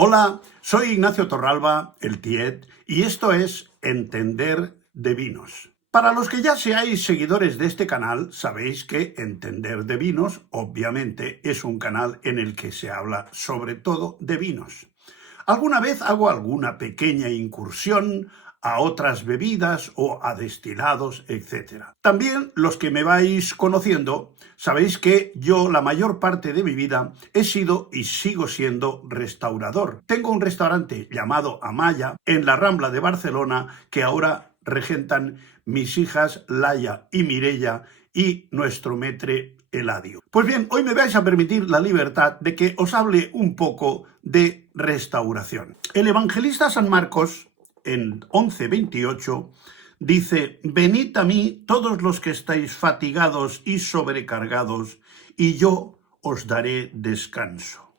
Hola, soy Ignacio Torralba, el Tiet, y esto es Entender de Vinos. Para los que ya seáis seguidores de este canal, sabéis que Entender de Vinos, obviamente, es un canal en el que se habla sobre todo de vinos. Alguna vez hago alguna pequeña incursión a otras bebidas o a destilados, etc. También los que me vais conociendo, sabéis que yo la mayor parte de mi vida he sido y sigo siendo restaurador. Tengo un restaurante llamado Amaya en la Rambla de Barcelona que ahora regentan mis hijas Laia y Mireia y nuestro maître Eladio. Pues bien, hoy me vais a permitir la libertad de que os hable un poco de restauración. El evangelista San Marcos, en 11:28, dice: «Venid a mí todos los que estáis fatigados y sobrecargados, y yo os daré descanso».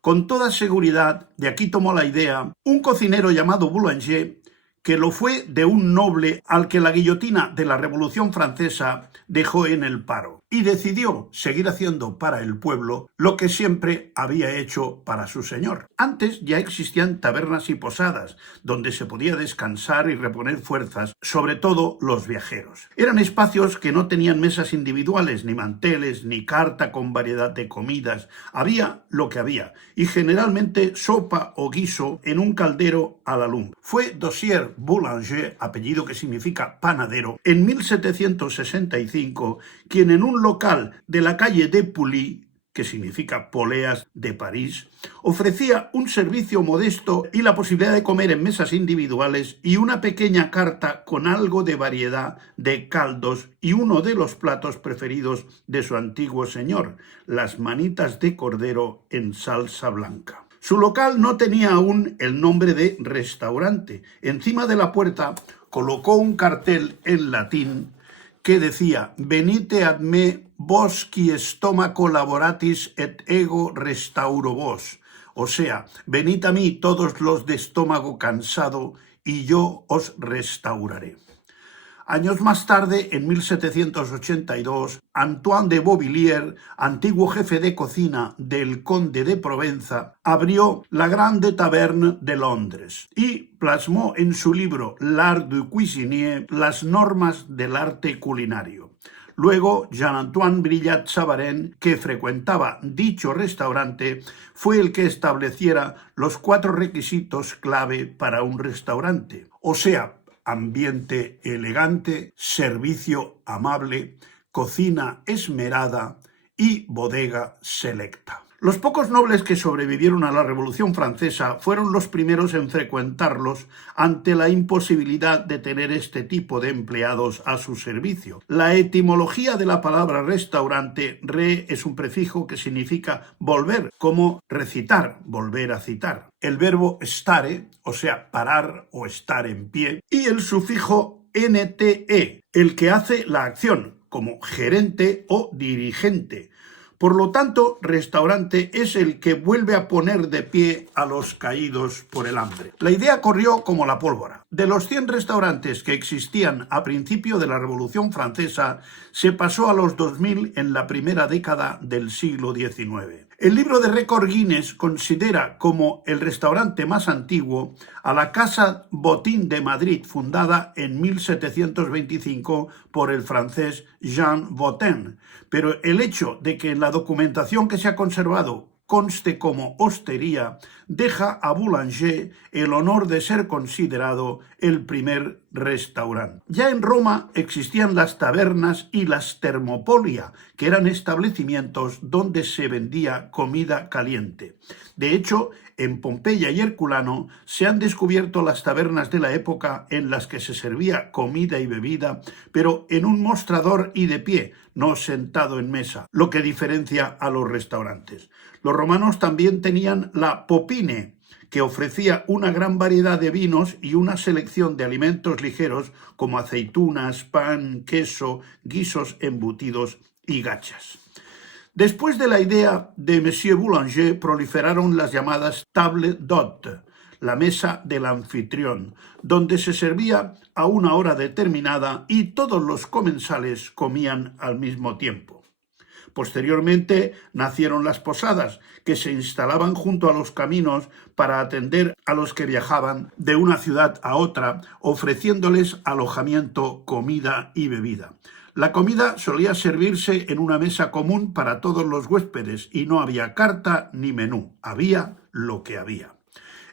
Con toda seguridad, de aquí tomo la idea, un cocinero llamado Boulanger, que lo fue de un noble al que la guillotina de la Revolución Francesa dejó en el paro, y decidió seguir haciendo para el pueblo lo que siempre había hecho para su señor. Antes ya existían tabernas y posadas, donde se podía descansar y reponer fuerzas, sobre todo los viajeros. Eran espacios que no tenían mesas individuales, ni manteles, ni carta con variedad de comidas. Había lo que había, y generalmente sopa o guiso en un caldero a la lumbre. Fue Dossier Boulanger, apellido que significa panadero, en 1765, quien en un local de la calle de Pouilly, que significa poleas de París, ofrecía un servicio modesto y la posibilidad de comer en mesas individuales y una pequeña carta con algo de variedad de caldos y uno de los platos preferidos de su antiguo señor, las manitas de cordero en salsa blanca. Su local no tenía aún el nombre de restaurante. Encima de la puerta colocó un cartel en latín que decía: «Venite ad me vos qui stomaco laboratis et ego restauro vos». O sea, venid a mí todos los de estómago cansado y yo os restauraré. Años más tarde, en 1782, Antoine de Beauvilliers, antiguo jefe de cocina del conde de Provenza, abrió la Grande Taverne de Londres y plasmó en su libro L'Art du Cuisinier las normas del arte culinario. Luego, Jean-Antoine Brillat-Savarin, que frecuentaba dicho restaurante, fue el que estableciera los 4 requisitos clave para un restaurante, o sea, ambiente elegante, servicio amable, cocina esmerada y bodega selecta. Los pocos nobles que sobrevivieron a la Revolución Francesa fueron los primeros en frecuentarlos ante la imposibilidad de tener este tipo de empleados a su servicio. La etimología de la palabra restaurante, es un prefijo que significa volver, como recitar, volver a citar. El verbo stare, o sea, parar o estar en pie, y el sufijo nte, el que hace la acción, como gerente o dirigente. Por lo tanto, restaurante es el que vuelve a poner de pie a los caídos por el hambre. La idea corrió como la pólvora. De los 100 restaurantes que existían a principio de la Revolución Francesa, se pasó a los 2000 en la primera década del siglo XIX. El libro de récord Guinness considera como el restaurante más antiguo a la Casa Botín de Madrid, fundada en 1725 por el francés Jean Botin, pero el hecho de que en la documentación que se ha conservado conste como hostería, deja a Boulanger el honor de ser considerado el primer restaurante. Ya en Roma existían las tabernas y las termopolia, que eran establecimientos donde se vendía comida caliente. De hecho, en Pompeya y Herculano se han descubierto las tabernas de la época en las que se servía comida y bebida, pero en un mostrador y de pie, no sentado en mesa, lo que diferencia a los restaurantes. Los romanos también tenían la popine, que ofrecía una gran variedad de vinos y una selección de alimentos ligeros como aceitunas, pan, queso, guisos embutidos y gachas. Después de la idea de Monsieur Boulanger proliferaron las llamadas table d'hôte, la mesa del anfitrión, donde se servía a una hora determinada y todos los comensales comían al mismo tiempo. Posteriormente nacieron las posadas, que se instalaban junto a los caminos para atender a los que viajaban de una ciudad a otra, ofreciéndoles alojamiento, comida y bebida. La comida solía servirse en una mesa común para todos los huéspedes y no había carta ni menú, había lo que había.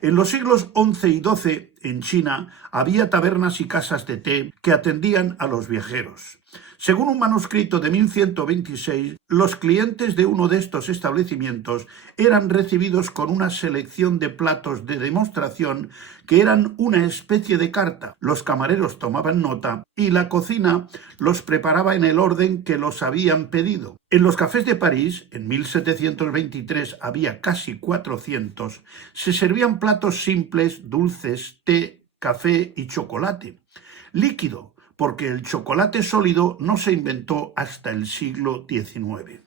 En los siglos XI y XII, en China, había tabernas y casas de té que atendían a los viajeros. Según un manuscrito de 1126, los clientes de uno de estos establecimientos eran recibidos con una selección de platos de demostración que eran una especie de carta. Los camareros tomaban nota y la cocina los preparaba en el orden que los habían pedido. En los cafés de París, en 1723 había casi 400, se servían platos simples, dulces, té, café y chocolate. Líquido, porque el chocolate sólido no se inventó hasta el siglo XIX.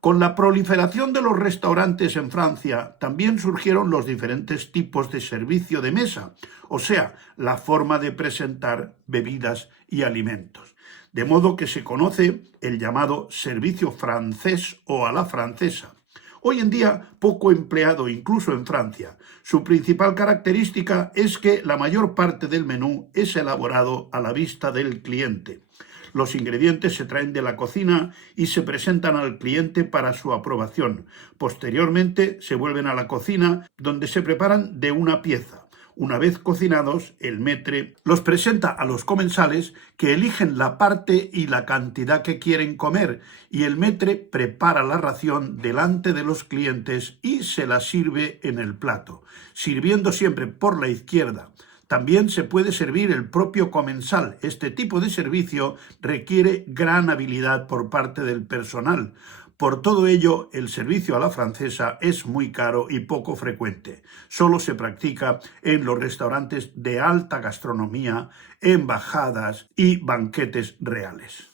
Con la proliferación de los restaurantes en Francia, también surgieron los diferentes tipos de servicio de mesa, o sea, la forma de presentar bebidas y alimentos. De modo que se conoce el llamado servicio francés o a la francesa. Hoy en día poco empleado incluso en Francia. Su principal característica es que la mayor parte del menú es elaborado a la vista del cliente. Los ingredientes se traen de la cocina y se presentan al cliente para su aprobación. Posteriormente se vuelven a la cocina, donde se preparan de una pieza. Una vez cocinados, el maître los presenta a los comensales, que eligen la parte y la cantidad que quieren comer, y el maître prepara la ración delante de los clientes y se la sirve en el plato, sirviendo siempre por la izquierda. También se puede servir el propio comensal. Este tipo de servicio requiere gran habilidad por parte del personal. Por todo ello, el servicio a la francesa es muy caro y poco frecuente. Solo se practica en los restaurantes de alta gastronomía, embajadas y banquetes reales.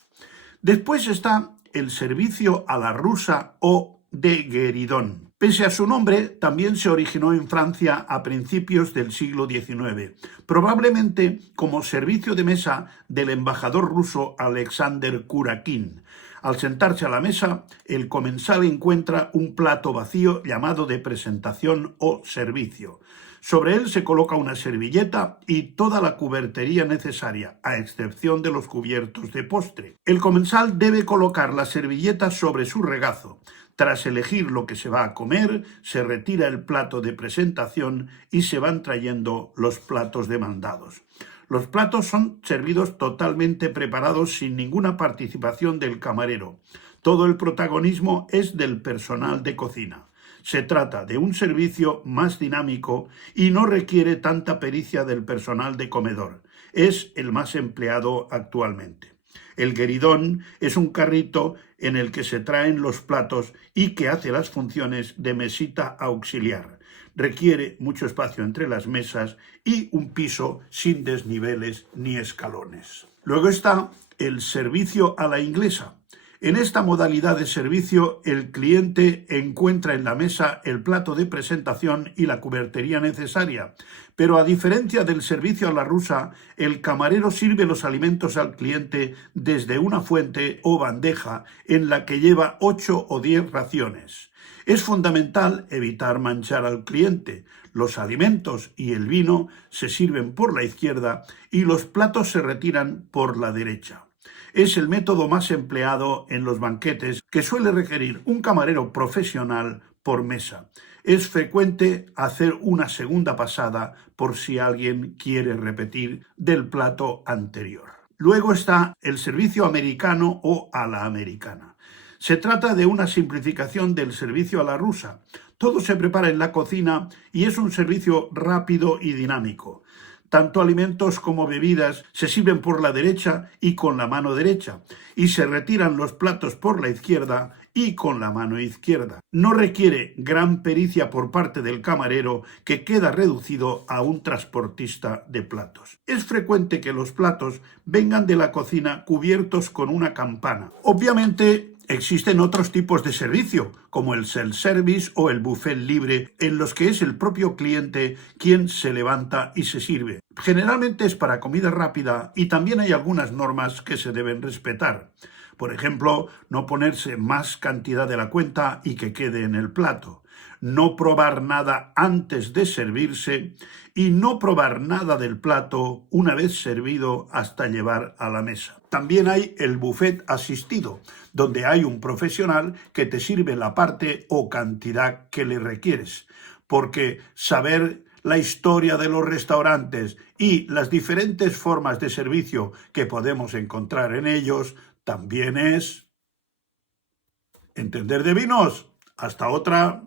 Después está el servicio a la rusa o de guéridon. Pese a su nombre, también se originó en Francia a principios del siglo XIX, probablemente como servicio de mesa del embajador ruso Alexander Kurakin. Al sentarse a la mesa, el comensal encuentra un plato vacío llamado de presentación o servicio. Sobre él se coloca una servilleta y toda la cubertería necesaria, a excepción de los cubiertos de postre. El comensal debe colocar la servilleta sobre su regazo. Tras elegir lo que se va a comer, se retira el plato de presentación y se van trayendo los platos demandados. Los platos son servidos totalmente preparados sin ninguna participación del camarero. Todo el protagonismo es del personal de cocina. Se trata de un servicio más dinámico y no requiere tanta pericia del personal de comedor. Es el más empleado actualmente. El guéridon es un carrito en el que se traen los platos y que hace las funciones de mesita auxiliar. Requiere mucho espacio entre las mesas y un piso sin desniveles ni escalones. Luego está el servicio a la inglesa. En esta modalidad de servicio, el cliente encuentra en la mesa el plato de presentación y la cubertería necesaria, pero a diferencia del servicio a la rusa, el camarero sirve los alimentos al cliente desde una fuente o bandeja en la que lleva 8 o 10 raciones. Es fundamental evitar manchar al cliente. Los alimentos y el vino se sirven por la izquierda y los platos se retiran por la derecha. Es el método más empleado en los banquetes, que suele requerir un camarero profesional por mesa. Es frecuente hacer una segunda pasada por si alguien quiere repetir del plato anterior. Luego está el servicio americano o a la americana. Se trata de una simplificación del servicio a la rusa. Todo se prepara en la cocina y es un servicio rápido y dinámico. Tanto alimentos como bebidas se sirven por la derecha y con la mano derecha, y se retiran los platos por la izquierda y con la mano izquierda. No requiere gran pericia por parte del camarero, que queda reducido a un transportista de platos. Es frecuente que los platos vengan de la cocina cubiertos con una campana. Obviamente, existen otros tipos de servicio, como el self-service o el buffet libre, en los que es el propio cliente quien se levanta y se sirve. Generalmente es para comida rápida y también hay algunas normas que se deben respetar. Por ejemplo, no ponerse más cantidad de la cuenta y que quede en el plato. No probar nada antes de servirse y no probar nada del plato una vez servido hasta llevar a la mesa. También hay el buffet asistido, donde hay un profesional que te sirve la parte o cantidad que le requieres, porque saber la historia de los restaurantes y las diferentes formas de servicio que podemos encontrar en ellos también es entender de vinos. Hasta otra.